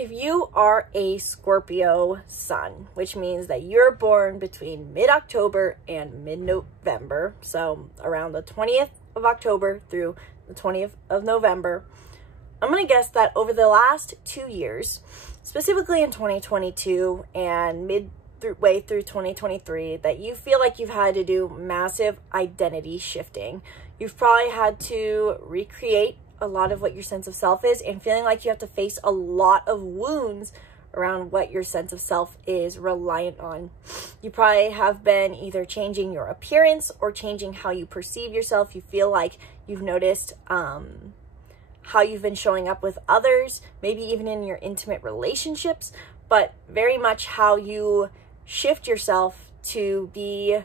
if you are a Scorpio sun, which means that you're born between mid-October and mid-November, so around the 20th of October through the 20th of November, I'm going to guess that over the last 2 years, specifically in 2022 and midway through 2023, that you feel like you've had to do massive identity shifting. You've probably had to recreate a lot of what your sense of self is, and feeling like you have to face a lot of wounds around what your sense of self is reliant on. You probably have been either changing your appearance or changing how you perceive yourself. You feel like you've noticed how you've been showing up with others, maybe even in your intimate relationships, but very much how you shift yourself to be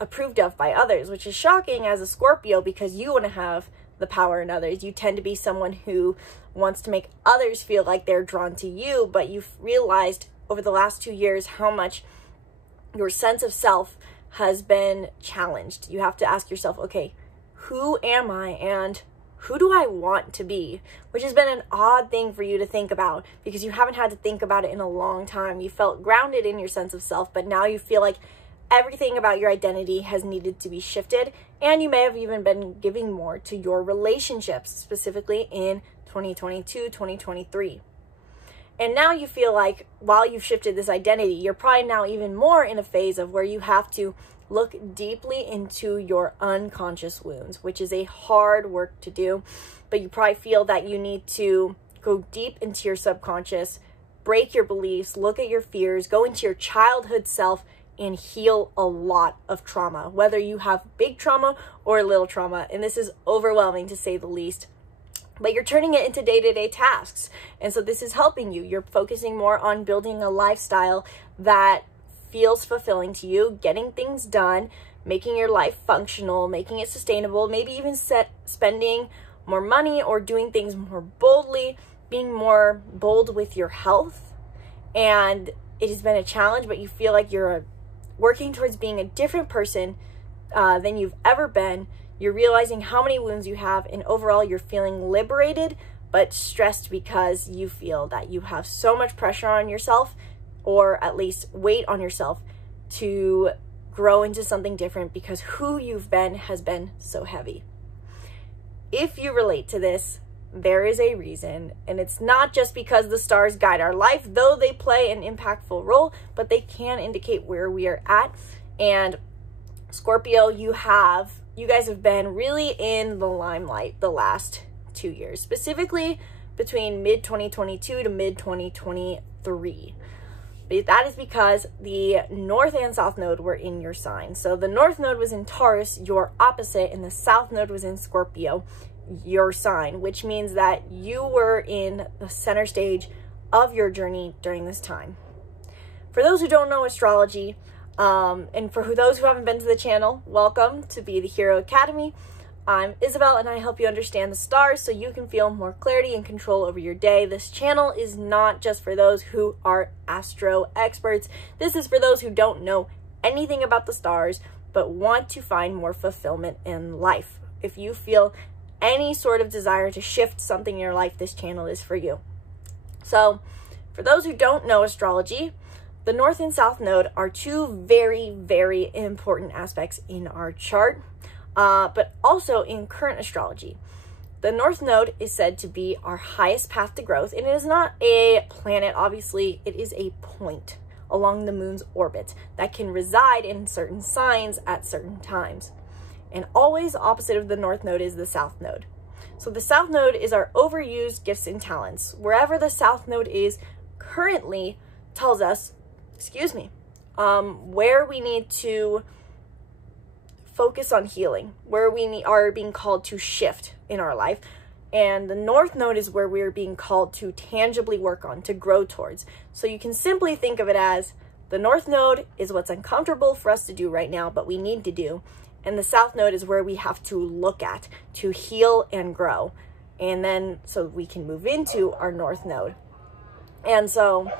approved of by others, which is shocking as a Scorpio because you want to have the power in others. You tend to be someone who wants to make others feel like they're drawn to you, but you've realized over the last 2 years how much your sense of self has been challenged. You have to ask yourself, okay, who am I and who do I want to be? Which has been an odd thing for you to think about because you haven't had to think about it in a long time. You felt grounded in your sense of self, but now you feel like everything about your identity has needed to be shifted, and you may have even been giving more to your relationships, specifically in 2022, 2023. And now you feel like while you've shifted this identity, you're probably now even more in a phase of where you have to look deeply into your unconscious wounds, which is a hard work to do, but you probably feel that you need to go deep into your subconscious, break your beliefs, look at your fears, go into your childhood self, and heal a lot of trauma, whether you have big trauma or little trauma. And this is overwhelming to say the least, but you're turning it into day-to-day tasks. And so this is helping you. You're focusing more on building a lifestyle that feels fulfilling to you, getting things done, making your life functional, making it sustainable, maybe even spending more money or doing things more boldly, being more bold with your health. And it has been a challenge, but you feel like you're working towards being a different person than you've ever been. You're realizing how many wounds you have, and overall you're feeling liberated but stressed because you feel that you have so much pressure on yourself, or at least weight on yourself, to grow into something different because who you've been has been so heavy. If you relate to this, there is a reason, and it's not just because the stars guide our life, though they play an impactful role, but they can indicate where we are at. And Scorpio, you guys have been really in the limelight the last 2 years, specifically between mid-2022 to mid-2023. But that is because the North and South Node were in your sign. So the North Node was in Taurus, your opposite, and the South Node was in Scorpio, your sign, which means that you were in the center stage of your journey during this time. For those who don't know astrology, and for those who haven't been to the channel, welcome to Be the Hero Academy. I'm Isabelle, and I help you understand the stars so you can feel more clarity and control over your day. This channel is not just for those who are astro experts. This is for those who don't know anything about the stars but want to find more fulfillment in life. If you feel any sort of desire to shift something in your life, this channel is for you. So for those who don't know astrology, the North and South Node are two very, very important aspects in our chart, but also in current astrology. The North Node is said to be our highest path to growth, and it is not a planet, obviously, it is a point along the moon's orbit that can reside in certain signs at certain times. And always opposite of the North Node is the South Node. So the South Node is our overused gifts and talents. Wherever the South Node is currently tells us, where we need to focus on healing, where we are being called to shift in our life. And the North Node is where we're being called to tangibly work on, to grow towards. So you can simply think of it as the North Node is what's uncomfortable for us to do right now, but we need to do. And the South Node is where we have to look at to heal and grow. And then so we can move into our North Node. And so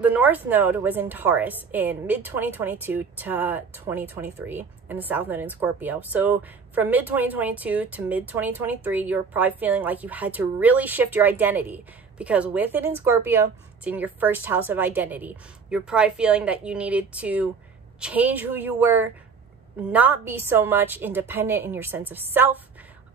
the North Node was in Taurus in mid-2022 to 2023, and the South Node in Scorpio. So from mid-2022 to mid-2023, you were probably feeling like you had to really shift your identity because with it in Scorpio, it's in your first house of identity. You're probably feeling that you needed to change who you were, not be so much independent in your sense of self,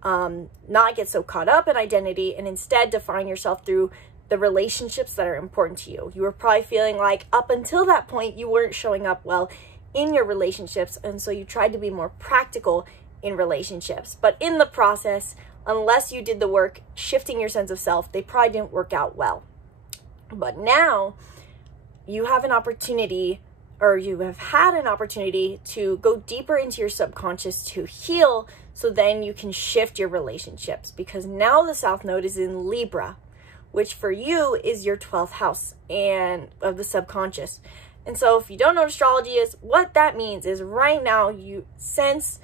not get so caught up in identity, and instead define yourself through the relationships that are important to you. You were probably feeling like up until that point, you weren't showing up well in your relationships, and so you tried to be more practical in relationships. But in the process, unless you did the work shifting your sense of self, they probably didn't work out well. But now you have an opportunity, or you have had an opportunity, to go deeper into your subconscious to heal, so then you can shift your relationships, because now the South Node is in Libra, which for you is your 12th house and of the subconscious. And so if you don't know what astrology is, what that means is right now, you, since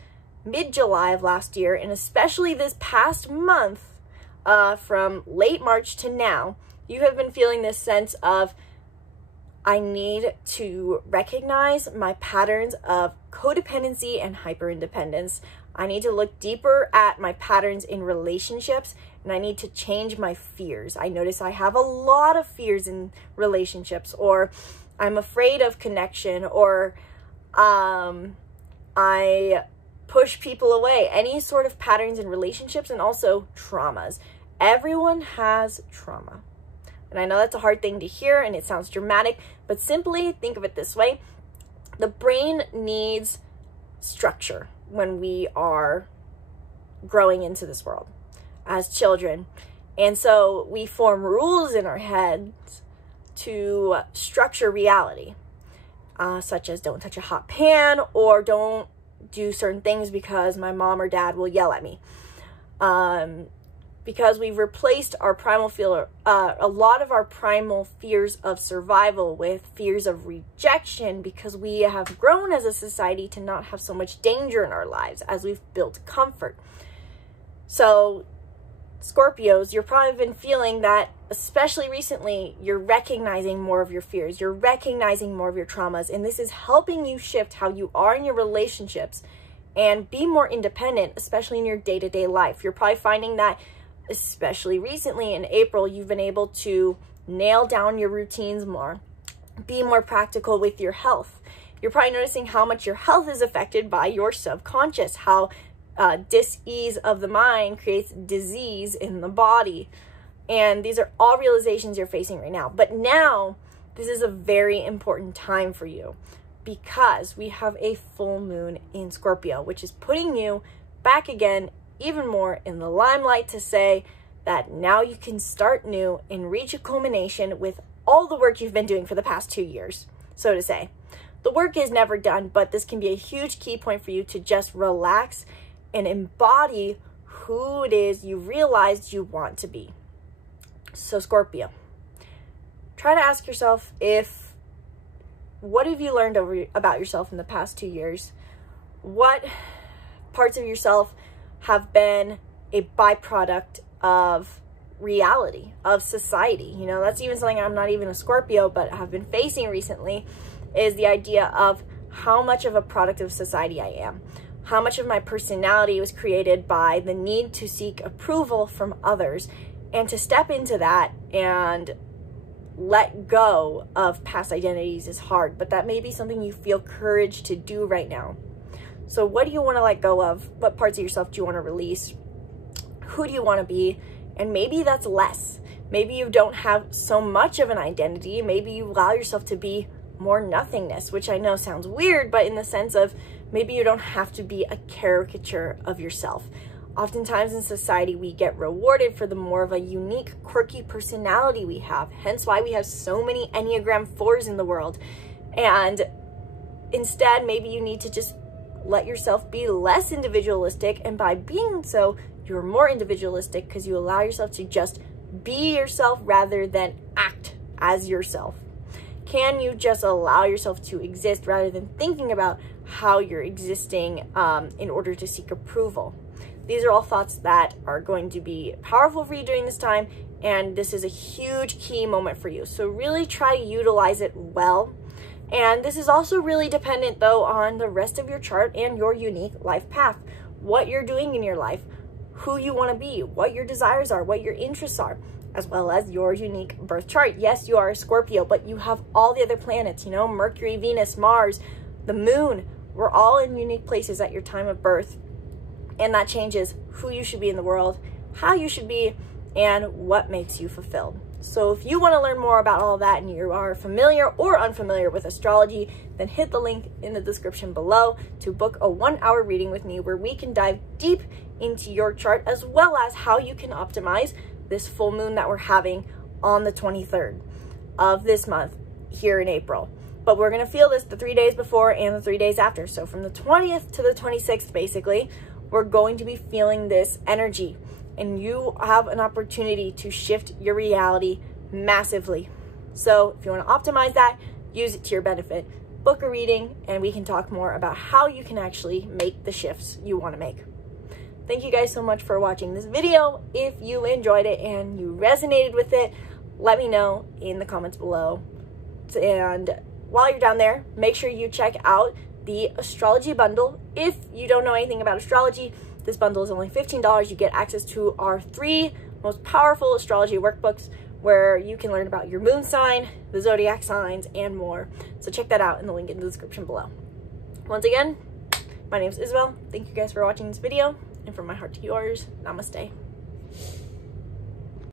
mid-July of last year, and especially this past month, from late March to now, you have been feeling this sense of, I need to recognize my patterns of codependency and hyperindependence. I need to look deeper at my patterns in relationships, and I need to change my fears. I notice I have a lot of fears in relationships, or I'm afraid of connection, or I push people away. Any sort of patterns in relationships, and also traumas. Everyone has trauma. And I know that's a hard thing to hear and it sounds dramatic, but simply think of it this way. The brain needs structure when we are growing into this world as children. And so we form rules in our heads to structure reality, such as don't touch a hot pan, or don't do certain things because my mom or dad will yell at me. Because we've replaced our primal fear, a lot of our primal fears of survival with fears of rejection, because we have grown as a society to not have so much danger in our lives as we've built comfort. So Scorpios, you're probably been feeling that, especially recently, you're recognizing more of your fears, you're recognizing more of your traumas, and this is helping you shift how you are in your relationships and be more independent, especially in your day-to-day life. You're probably finding that, especially recently in April, you've been able to nail down your routines more, be more practical with your health. You're probably noticing how much your health is affected by your subconscious, how dis-ease of the mind creates disease in the body. And these are all realizations you're facing right now. But now, this is a very important time for you, because we have a full moon in Scorpio, which is putting you back again even more in the limelight, to say that now you can start new and reach a culmination with all the work you've been doing for the past 2 years, so to say. The work is never done, but this can be a huge key point for you to just relax and embody who it is you realized you want to be. So Scorpio, try to ask yourself, what have you learned about yourself in the past 2 years? What parts of yourself have been a byproduct of reality, of society? You know, that's even something I'm not even a Scorpio, but have been facing recently, is the idea of how much of a product of society I am. How much of my personality was created by the need to seek approval from others, and to step into that and let go of past identities is hard, but that may be something you feel courage to do right now. So what do you want to let go of? What parts of yourself do you want to release? Who do you want to be? And maybe that's less. Maybe you don't have so much of an identity. Maybe you allow yourself to be more nothingness, which I know sounds weird, but in the sense of maybe you don't have to be a caricature of yourself. Oftentimes in society, we get rewarded for the more of a unique, quirky personality we have. Hence why we have so many Enneagram 4s in the world. And instead, maybe you need to just let yourself be less individualistic, and by being so, you're more individualistic because you allow yourself to just be yourself rather than act as yourself. Can you just allow yourself to exist rather than thinking about how you're existing in order to seek approval? These are all thoughts that are going to be powerful for you during this time, and this is a huge key moment for you. So really try to utilize it well. And this is also really dependent, though, on the rest of your chart and your unique life path. What you're doing in your life, who you want to be, what your desires are, what your interests are. as well as your unique birth chart. Yes, you are a Scorpio, but you have all the other planets, you know, Mercury, Venus, Mars, the moon. We're all in unique places at your time of birth. And that changes who you should be in the world, how you should be, and what makes you fulfilled. So if you want to learn more about all that and you are familiar or unfamiliar with astrology, then hit the link in the description below to book a 1-hour reading with me where we can dive deep into your chart, as well as how you can optimize this full moon that we're having on the 23rd of this month here in April. But we're going to feel this the 3 days before and the 3 days after. So from the 20th to the 26th, basically, we're going to be feeling this energy. And you have an opportunity to shift your reality massively. So if you want to optimize that, use it to your benefit. Book a reading and we can talk more about how you can actually make the shifts you want to make. Thank you guys so much for watching this video. If you enjoyed it and you resonated with it, let me know in the comments below. And while you're down there, make sure you check out the astrology bundle. If you don't know anything about astrology, this bundle is only $15. You get access to our 3 most powerful astrology workbooks where you can learn about your moon sign, the zodiac signs, and more. So check that out in the link in the description below. Once again, my name is Isabelle. Thank you guys for watching this video. And from my heart to yours, namaste.